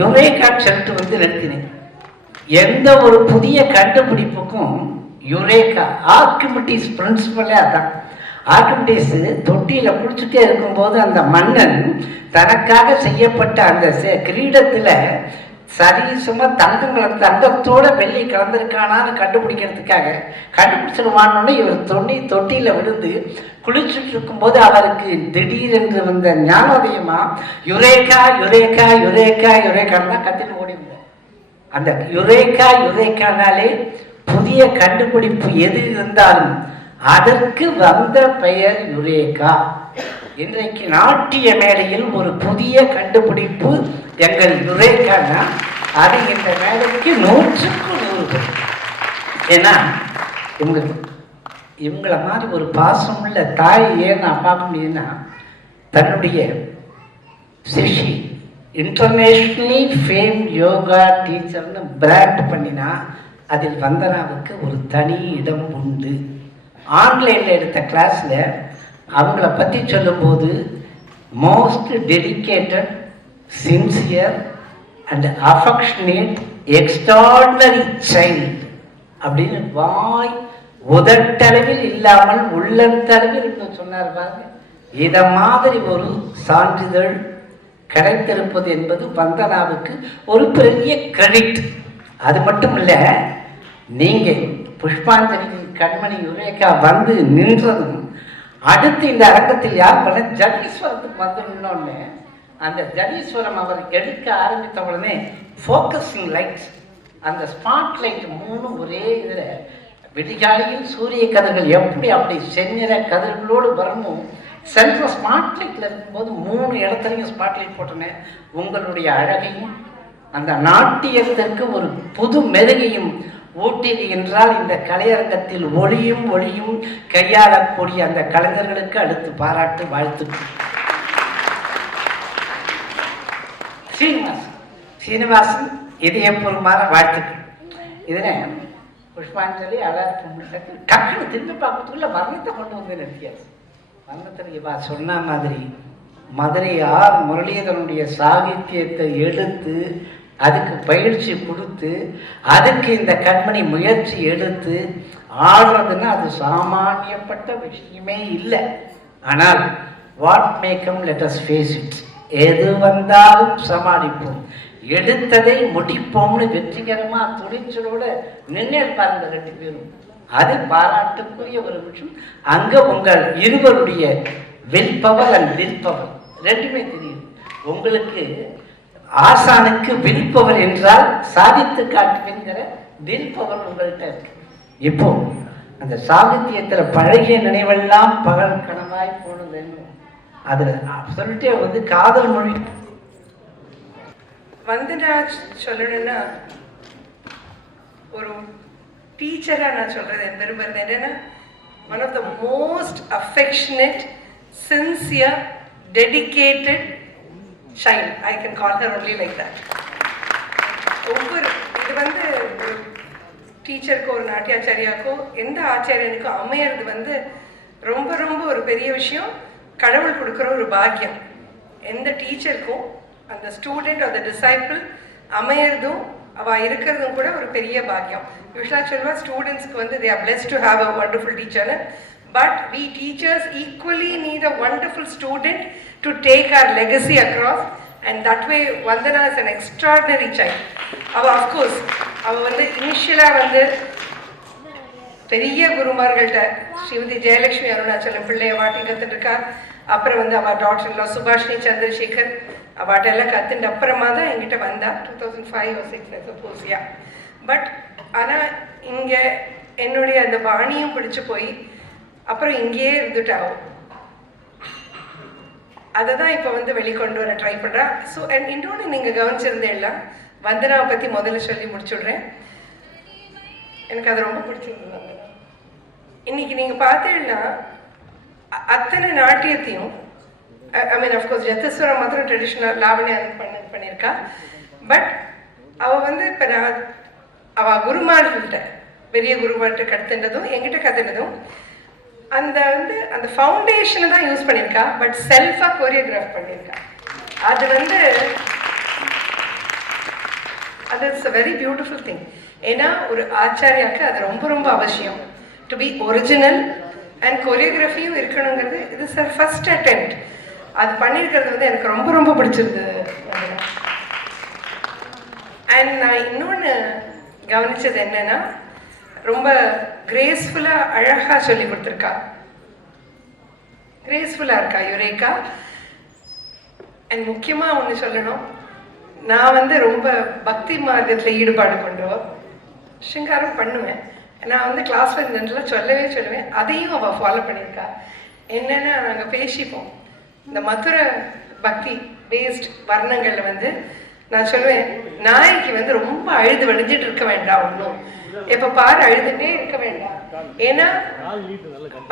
யுரேகான்னு சொல்லிட்டு வந்து நிறுத்தினேன். எந்த ஒரு புதிய கண்டுபிடிப்புக்கும் யுரேகா, ஆர்கிமிடிஸ் பிரின்சிபலே அதான். ஆர்கிமிடிஸ் தொட்டியில் குடிச்சுட்டே இருக்கும்போது அந்த மன்னன் தனக்காக செய்யப்பட்ட அந்த கிரீடத்தில் சரிசமா தங்கத்தோட வெள்ளி கலந்திருக்கானான்னு கண்டுபிடிக்கிறதுக்காக கண்டுபிடிச்சிருவானோன்னு இவர் தொட்டியில் விழுந்து குளிச்சுட்டு இருக்கும்போது அவருக்கு திடீரென்று வந்த ஞானோதயமா யுரேகா யுரேகா யுரேகா யுரேகான்னு தான் கத்திட்டு ஓடிருந்தார். அந்த யுரேகானாலே புதிய கண்டுபிடிப்பு எது இருந்தாலும் அதற்கு வந்த பெயர் யுரேகா. இன்றைக்கு நாட்டிய மேடையில் ஒரு புதிய கண்டுபிடிப்பு எங்கள் யுரேகான்னா அது இந்த மேடைக்கு 100க்கு 100. ஏன்னா இவங்கள மாதிரி ஒரு பாசமுள்ள தாய் ஏன் நான் பார்க்க முடியும்னா, தன்னுடைய சிஷி இன்டர்நேஷ்னலி ஃபேம் யோகா டீச்சர்னு பிராண்ட் பண்ணினா அதில் வந்தனாவுக்கு ஒரு தனி இடம் உண்டு. ஆன்லைனில் எடுத்த கிளாஸில் அவங்கள பற்றி சொல்லும்போது most dedicated, sincere and affectionate extraordinary child அப்படின்னு வாய் உதட்டளவில் இல்லாமல் உள்ளத்தளவில் என்று சொன்னார் பாருங்க. இதை மாதிரி ஒரு சான்றிதழ் கிடைத்திருப்பது என்பது வந்தனாவுக்கு ஒரு பெரிய கிரெடிட். அது மட்டும் இல்லை, நீங்கள் புஷ்பாஞ்சலி கண்மணி யுரேகா வந்து நின்றதும் அடுத்து இந்த அரங்கத்தில் யார் பண்ண ஜடீஸ்வரத்துக்கு வந்து நின்னோடனே அந்த ஜடீஸ்வரம் அவர் எடுக்க ஆரம்பித்த உடனே ஃபோக்கஸிங் லைட்ஸ், அந்த ஸ்பாட் லைட் 3 ஒரே இதில் விடிகாலையில் சூரிய கதிர்கள் எப்படி அப்படி செந்நிற கதிர்களோடு வரணும். சென்ட்ரல் ஸ்பாட் லைட்டில் இருக்கும்போது 3 இடத்துலையும் ஸ்பாட் லைட் போட்டோன்னே உங்களுடைய அழகையும் அந்த நாட்டியத்திற்கு ஒரு புது மெருகையும் ஊட்டியது என்றால் இந்த கலையரங்கத்தில் ஒளியும் கையாளக்கூடிய அந்த கலைஞர்களுக்கு அடுத்து பாராட்டு வாழ்த்து. சீனிவாசன் இதயபூர்வமான வாழ்த்துக்கள். இதில் புஷ்பாஞ்சலி டக்குன்னு திரும்பி பார்க்கறதுக்குள்ள மரணத்தை கொண்டு வந்து நிறுத்தியாச்சு. மரணத்தில் சொன்ன மாதிரி மதுரை ஆர் முரளிதரனுடைய சாகித்யத்தை எடுத்து அதுக்கு பயிற்சி கொடுத்து அதுக்கு இந்த கண்மணி முயற்சி எடுத்து ஆடுறதுன்னா அது சாமானியப்பட்ட விஷயமே இல்லை. ஆனால் what may come let us face it, எது வந்தாலும் சமாளிப்போம், எடுத்ததை முடிப்போம்னு வெற்றிகரமாக துணிச்சலோட நின்று பாருங்க 2 பேரும். அது பாராட்டுக்குரிய ஒரு விஷயம். அங்கே உங்கள் இருவருடைய will power and will power ரெண்டுமே தெரியும். உங்களுக்கு ஆசானுக்கு வில் பவர் என்றால் சாதித்து காட்டுவேங்கிற வில் பவர் உங்கள்கிட்ட இருக்கு. இப்போ அந்த சாகித்யத்தில் பழகிய நினைவெல்லாம் பகல் கனவாய் போனதுன்னு அது சொல்லிட்டே வந்து காதல் மொழி வந்து நான் சொல்லணும்னா ஒரு டீச்சராக நான் சொல்றது விரும்புறது என்னன்னா, one of the most affectionate, sincere, dedicated child. I can call her only like that. ஒவ்வொரு இது வந்து ஒரு டீச்சருக்கோ ஒரு நாட்டியாச்சாரியாக்கோ எந்த ஆச்சாரியனுக்கோ அமையிறது வந்து ரொம்ப ரொம்ப ஒரு பெரிய விஷயம், கடவுள் கொடுக்குற ஒரு பாக்கியம். எந்த டீச்சருக்கும் அந்த ஸ்டூடெண்ட் ஆர் த டிசைபிள் அமையிறதும் அவள் இருக்கிறதும் கூட ஒரு பெரிய பாக்கியம். யூஸ்வலாக சொல்லுவா ஸ்டூடெண்ட்ஸ்க்கு வந்து they are blessed to have a wonderful teacher, but we teachers equally need a wonderful student to take our legacy across, and that way Vandana is an extraordinary child. Of course அவ வந்து இனிஷியலா வந்து பெரிய குருமார்கள்ட்ட ஸ்ரீமதி ஜெயலட்சுமி அருணாச்சலம் பிள்ளைய வாட்டி கத்துட்டு இருக்கா. அப்புறம் வந்து அவள் டாக்டர் சுபாஷினி சந்திரசேகர் அவாட்ட எல்லாம் கத்துட்டு அப்புறமா தான் என்கிட்ட வந்தா 2005 or 2006 சப்போஸியா. பட் ஆனால் இங்கே என்னுடைய அந்த பாணியும் பிடிச்சு போய் அப்புறம் இங்கேயே இருந்துட்டாவும் அதை தான் இப்போ வந்து வெளிக்கொண்டு வர ட்ரை பண்ணுறா. ஸோ அண்ட் இன்னொன்று நீங்கள் கவனிச்சிருந்தேன்லாம் வந்தனாவை பற்றி முதல்ல சொல்லி முடிச்சுடுறேன். எனக்கு அது ரொம்ப பிடிச்சிருந்தது. வந்தனா இன்னைக்கு நீங்கள் பார்த்தீங்கன்னா அத்தனை நாட்டியத்தையும் ஐ மீன் அஃப்கோர்ஸ் ஜத்தஸ்வரம் மாத்திரம் ட்ரெடிஷ்னல் லாவணியா பண்ணியிருக்கா. பட் அவள் வந்து இப்போ நான் அவள் குருமார்கள்ட்ட பெரிய குருமார்கிட்ட கற்றுனதும் என்கிட்ட கற்றுனதும் அந்த வந்து அந்த ஃபவுண்டேஷனை தான் யூஸ் பண்ணியிருக்கா. பட் செல்ஃபாக கோரியோகிராஃப் பண்ணியிருக்கா. அது வந்து அது it's a very beautiful thing. ஏன்னா ஒரு ஆச்சாரியாவுக்கு அது ரொம்ப ரொம்ப அவசியம். டு பி ஒரிஜினல் அண்ட் கொரியோகிராஃபியும் இருக்கணுங்கிறது இது சார் ஃபர்ஸ்ட் அட்டெம்ப்ட். அது பண்ணியிருக்கிறது வந்து எனக்கு ரொம்ப ரொம்ப பிடிச்சிருந்தது. அண்ட் நான் இன்னொன்று கவனித்தது என்னன்னா, ரொம்ப கிரேஸ்ஃபுல்லாக அழகாக சொல்லி கொடுத்துருக்கா. கிரேஸ்ஃபுல்லாக இருக்கா யுரேகா. அண்ட் முக்கியமாக ஒன்று சொல்லணும், நான் வந்து ரொம்ப பக்தி மார்க்கத்தில் ஈடுபாடு கொண்டோம். சிங்காரம் பண்ணுவேன். நான் வந்து கிளாஸில் நின்றுலாம் சொல்லுவேன். அதையும் அவள் ஃபாலோ பண்ணியிருக்கா. என்னென்னா நாங்கள் பேசிப்போம். இந்த மதுரை பக்தி பேஸ்ட் வர்ணங்களில் வந்து நான் சொல்லுவேன், நாய்க்கு வந்து ரொம்ப அழுது வடிஞ்சிட்டு இருக்க வேண்டாம், ஒன்றும் எப்போ பாரு அழுதுகிட்டே இருக்க வேண்டாம். ஏன்னா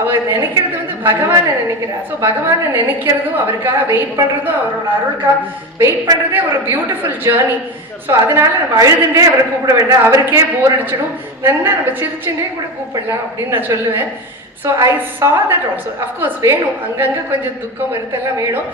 அவர் நினைக்கிறது வந்து பகவானை நினைக்கிறா. ஸோ பகவானை நினைக்கிறதும் அவருக்காக வெயிட் பண்ணுறதும் அவரோட அருளுக்காக வெயிட் பண்ணுறதே ஒரு பியூட்டிஃபுல் ஜேர்னி. ஸோ அதனால நம்ம அழுதுண்டே அவரை கூப்பிட வேண்டாம், அவருக்கே போர் அடிச்சிடும், நல்லா நம்ம சிரிச்சுட்டே கூட கூப்பிடலாம் அப்படின்னு நான் சொல்லுவேன். So I saw that also. Of course வேணும், அங்கங்கே கொஞ்சம் துக்கம் வருத்தெல்லாம் வேணும்,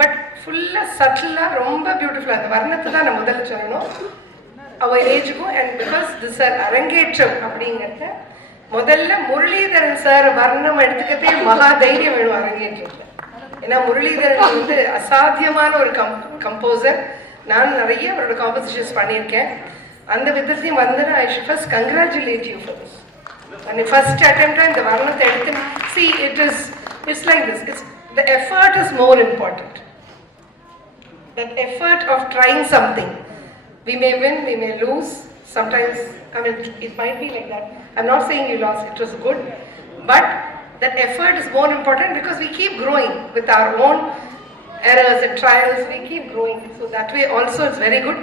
பட் ஃபுல்லாக சட்டிலாக ரொம்ப பியூட்டிஃபுல்லாக அந்த வர்ணத்தை தான் நான் முதல்ல சொல்லணும் அவர் ஏஜுக்கும். அண்ட் பிகாஸ் திஸ் சார் அரங்கேற்றம் அப்படிங்கிறத முதல்ல முரளிதரன் சார் வர்ணம் எடுத்துக்கிறதே மகா தைரியம் வேணும் அரங்கேற்றத்தில். ஏன்னா முரளிதரன் வந்து அசாத்தியமான ஒரு கம்போசர். நான் நிறைய அவரோட காம்போசிஷன்ஸ் பண்ணியிருக்கேன். அந்த விதத்தையும் வந்து I should first congratulate you for this. அந்த ஃபர்ஸ்ட் அட்டெம்ப்டாக இந்த வர்ணத்தை எடுத்து see it's like this. The effort is more important. That effort of trying something. We may win, we may lose. Sometimes, I mean, it might be like that. I'm not saying you lost, it was good. But that effort is more important because we keep growing with our own errors and trials. We keep growing. So that way also it's very good.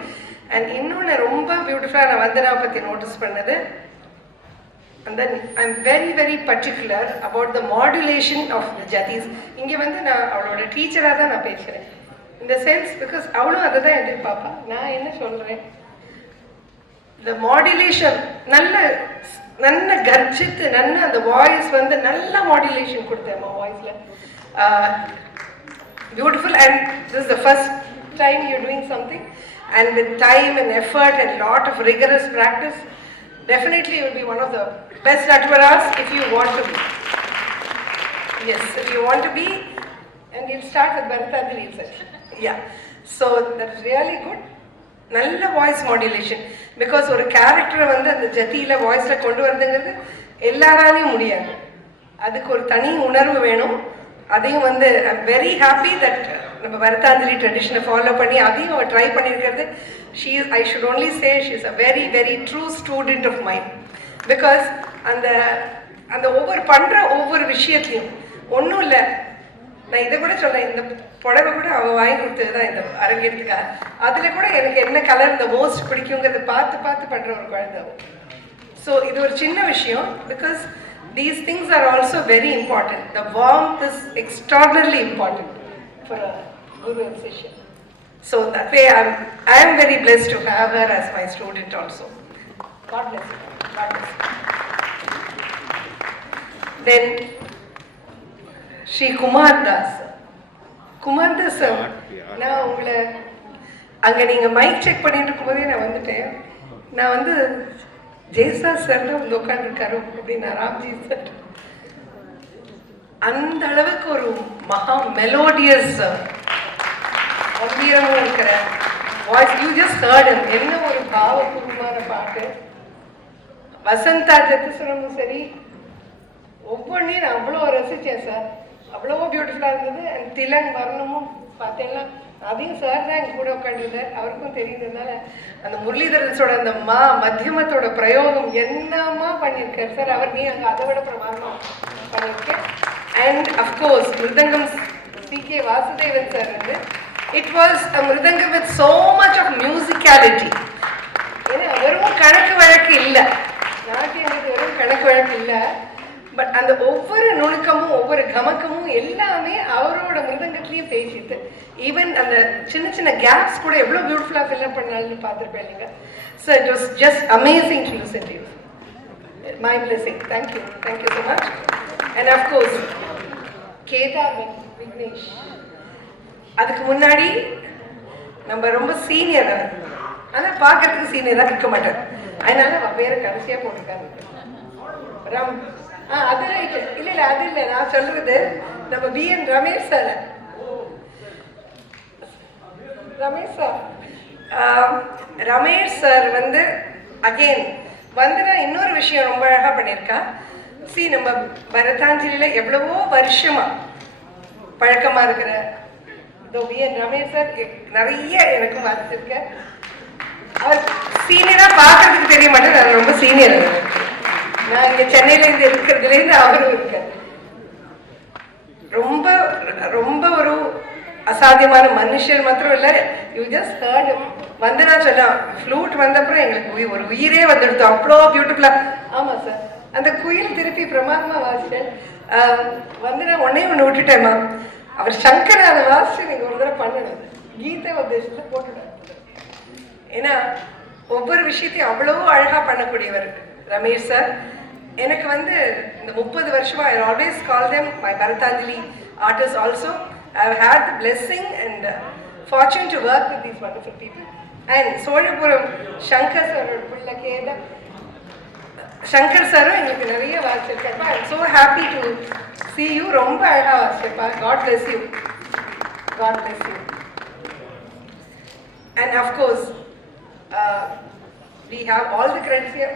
And இன்னொன்று ரொம்ப பியூட்டிஃபுல்லாக நான் வந்தனா பற்றி notice பண்ணது, and then I'm very very particular about the modulation of the jatis. இங்கே வந்து நான் அவளோட டீச்சராக தான் நான் பேசுகிறேன். In the sense, because அவளும் அதை தான் எதிர்பார்ப்பா. நான் என்ன சொல்கிறேன், the modulation நல்ல கர்ஜித்து நல்ல அந்த வாய்ஸ் வந்து நல்ல மாடுலேஷன் கொடுத்தேன் வாய்ஸில். Beautiful. And this is the first time you doing something, and with time and effort and lot of rigorous practice, definitely you will be one of the best Natvaras if you want to be. Yes, if you want to be, and you'll start with Bharatadri itself. Yeah, so that is really good. நல்ல voice modulation. Because ஒரு கேரக்டரை வந்து அந்த ஜதியில் வாய்ஸில் கொண்டு வரதுங்கிறது எல்லாராலையும் முடியாது. அதுக்கு ஒரு தனி உணர்வு வேணும். அதையும் வந்து I am very happy that நம்ம பரதாஞ்சலி ட்ரெடிஷனை ஃபாலோ பண்ணி அதையும் அவள் ட்ரை பண்ணியிருக்கிறது. I should only say she is a very very true student of mine. Because அந்த ஒவ்வொரு விஷயத்துலையும் ஒன்றும் இல்லை. நான் இதை கூட சொன்னேன், இந்த புடவை கூட அவள் வாங்கி கொடுத்தது தான் இந்த அரங்கேறதுக்காக. அதில் கூட எனக்கு என்ன கலர் இந்த மோஸ்ட் பிடிக்குங்கிறத பார்த்து பண்ணுற ஒரு குழந்தை. ஸோ இது ஒரு சின்ன விஷயம். Because these things are also very important. The warmth is extraordinarily important for a guru and session. So that way I am very blessed to have her as my student also. God bless you. God bless you. Then Shri Kumar Das. Kumar Das sir, நான் உங்களை அங்கே நீங்கள் mic check பண்ணிட்டு இருக்கும்போதே நான் வந்துட்டேன். நான் வந்து ஜெய்சா சார் தான் வந்து உட்காந்துருக்காரு அப்படின்னா ராம்ஜி சார் அந்த அளவுக்கு ஒரு மகா மெலோடியஸ் கம்பீரமும் இருக்கிற வாய்ஸ். யூ ஜஸ்ட் ஹர்ட் என்ன ஒரு பாவபூர்வமான பாட்டு. வசந்தா ஜத்துசுரமும் சரி, ஒவ்வொன்றையும் நான் அவ்வளோ ரசித்தேன் சார். அவ்வளோ பியூட்டிஃபுல்லாக இருந்தது. அண்ட் திலன் வர்ணமும் பார்த்தேன்னா அதையும் சார் தான் எங்கள் கூட உட்காந்துருந்தார். அவருக்கும் தெரியுறதுனால அந்த முரளிதரன்ஸோட அந்த மத்தியமத்தோட பிரயோகம் என்னமா பண்ணியிருக்கார் சார். அவர் நீ அங்கே அதை விட பிரமாதமாக பண்ணியிருக்கேன். And of course mridangam CK Vasudevan sir வந்து it was a mridangam with so much of musicality. ஏன்னா வெறும் கணக்கு வழக்கு இல்லை, நாட்டியத்துக்கு வெறும் கணக்கு வழக்கு இல்லை. பட் அந்த ஒவ்வொரு நுணுக்கமும் ஒவ்வொரு கமக்கமும் எல்லாமே அவரோட மிருதங்கத்திலையும் பேசிட்டு, ஈவன் அந்த சின்ன கேப்ஸ் கூட எவ்வளோ பியூட்டிஃபுல்லாக ஃபில்அப் பண்ணாலும்னு பார்த்துருப்பேன் இல்லைங்க. So it was just amazing to listen to you. My blessing. Thank you so much. And of course Kedar Vignesh. அதுக்கு முன்னாடி நம்ம ரொம்ப சீனியர் அவர் ஆனால் பார்க்கறதுக்கு சீனியராக இருக்க மாட்டார். அதனால அவள் பேரை கடைசியாக போட்டிருக்காங்க. அது ரைட்டு. இல்லை இல்லை, அது இல்லை, நான் சொல்றது நம்ம BN Ramesh sir. Ramesh sir வந்து அகெயின் வந்தனா இன்னொரு விஷயம் ரொம்ப அழகாக பண்ணியிருக்கா. நம்ம பரதாஞ்சலியில் எவ்வளவோ வருஷமா பழக்கமாக இருக்கிற BN ரமேஷ் சார் நிறைய எனக்கும் வாசிச்சிருக்க. அவர் சீனியராக பார்க்கறதுக்கு தெரிய மாட்டேன், நான் ரொம்ப சீனியர். நான் இங்கே சென்னையிலேருந்து இருக்கிறதுலேருந்து அவரும் இருக்கார். ரொம்ப ரொம்ப ஒரு அசாத்தியமான மனுஷன் மாத்திரம் இல்லை. யூ ஜஸ்ட் ஹர்ட் வந்தனா சொல்ல ஃப்ளூட் வந்தப்பறம் எங்களுக்கு ஒரு உயிரே வந்துடுது, அவ்வளோ பியூட்டிஃபுல்லா. ஆமாம் சார், அந்த குயில் திருப்பி பிரமாதமாக வாசிட்டேன். வந்தனா ஒன்று விட்டுட்டேன் மேம். அவர் சங்கர் அதை வாசிச்சு நீங்கள் ஒரு தடவை பண்ணணும், கீதா உத்தேசத்தில் போட்டுட்டார். ஏன்னா ஒவ்வொரு விஷயத்தையும் அவ்வளோ அழகாக பண்ணக்கூடியவர் ரமேஷ் சார். எனக்கு வந்து இந்த 30 வருஷமா I always call them my Bharathanjali artist also. I have had the blessing and fortune to work with these wonderful people. And Cholapuram Shankar சாரோட பிள்ளை கேத சங்கர் சாரும் எங்களுக்கு நிறைய வாசிச்சிருக்கப்பா. I am so happy to see you. ரொம்ப அழகாக வாசிச்சிருப்பா. God bless you, God bless you. And of course we have all the credits here.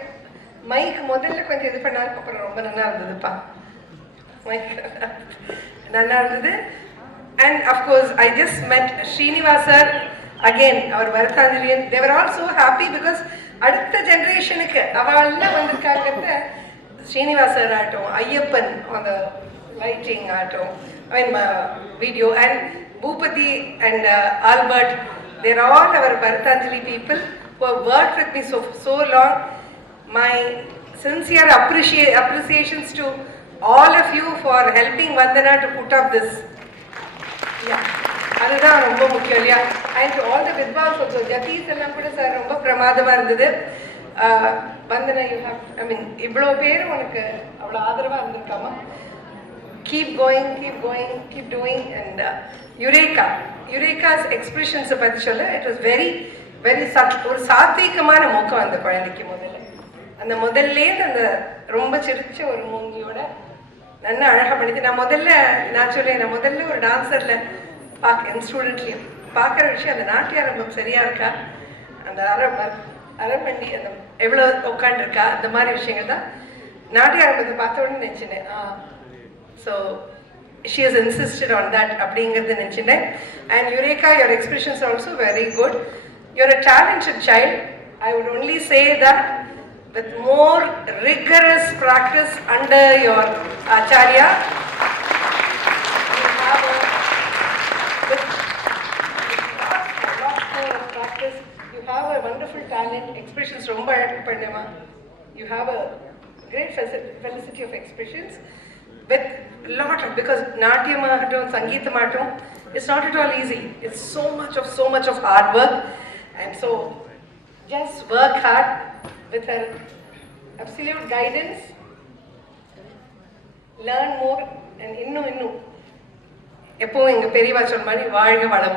Mic முதல்ல கொஞ்சம் இது பண்ணாருக்கு, அப்புறம் ரொம்ப நல்லா இருந்ததுப்பா. மைக் நல்லா இருந்தது. And of course I just met Srinivas sir again, அவர் பரதாஞ்சலியன். They're all so happy because அடுத்த ஜென்ரேஷனுக்கு அவெல்லாம் வந்திருக்காங்கிறத ஸ்ரீனிவாஸ் சார் ஆகட்டும், ஐயப்பன் அந்த லைட்டிங் ஆகட்டும், I mean video, and Boopathi and Albert, they're all our Bharathanjali people who have worked with me so long. My sincere appreciations to all of you for helping Vandana to put up this. Yeah, அதுதான் ரொம்ப முக்கியம் இல்லையா? And to all the vidwans also, Jatheesh எல்லாம் கூட sir ரொம்ப பிரமாதமாக இருந்தது. வந்தனா, you have, ஐ மீன் இவ்வளோ பேர் உனக்கு அவ்வளோ ஆதரவாக இருந்திருக்காமா. Keep going, keep going, keep doing. And யுரேகாஸ் எக்ஸ்பிரஷன்ஸை பற்றி சொல்ல, இட் வாஸ் வெரி ஒரு சாத்வீகமான முகம் அந்த குழந்தைக்கு. அந்த முதல்லேருந்து அந்த ரொம்ப சிரிச்ச ஒரு மூங்கியோட நல்லா அழகாக பண்ணிட்டு நான் சொல்லேன், நான் முதல்ல ஒரு டான்ஸரில் என் ஸ்டூடெண்ட்லேயும் பார்க்குற விஷயம் அந்த நாட்டிய ஆரம்பம் சரியாக இருக்கா, அந்த அரம்பண்டி அந்த எவ்வளோ உட்காண்டிருக்கா, அந்த மாதிரி விஷயங்கள் தான் நாட்டிய ஆரம்பத்தை பார்த்த உடனே நினச்சினேன். So she has insisted on that அப்படிங்கிறது நினச்சினேன். அண்ட் யுரேகா, your expressions are also very good. You're a talented child. I would only say that with more rigorous practice under your Acharya, you have a lot more practice. You have a wonderful talent. Expressions romba aழகு பண்ணேமா. You have a great felicity of expressions with lot of, because natyamahatum, sangeethamahatum, it's not at all easy. It's so much of hard work. And so, just work hard with her absolute guidance, learn more, and இன்னும் எப்பவும் எங்கள் பெரியவா சொன்ன மாதிரி வாழ்க வளம்.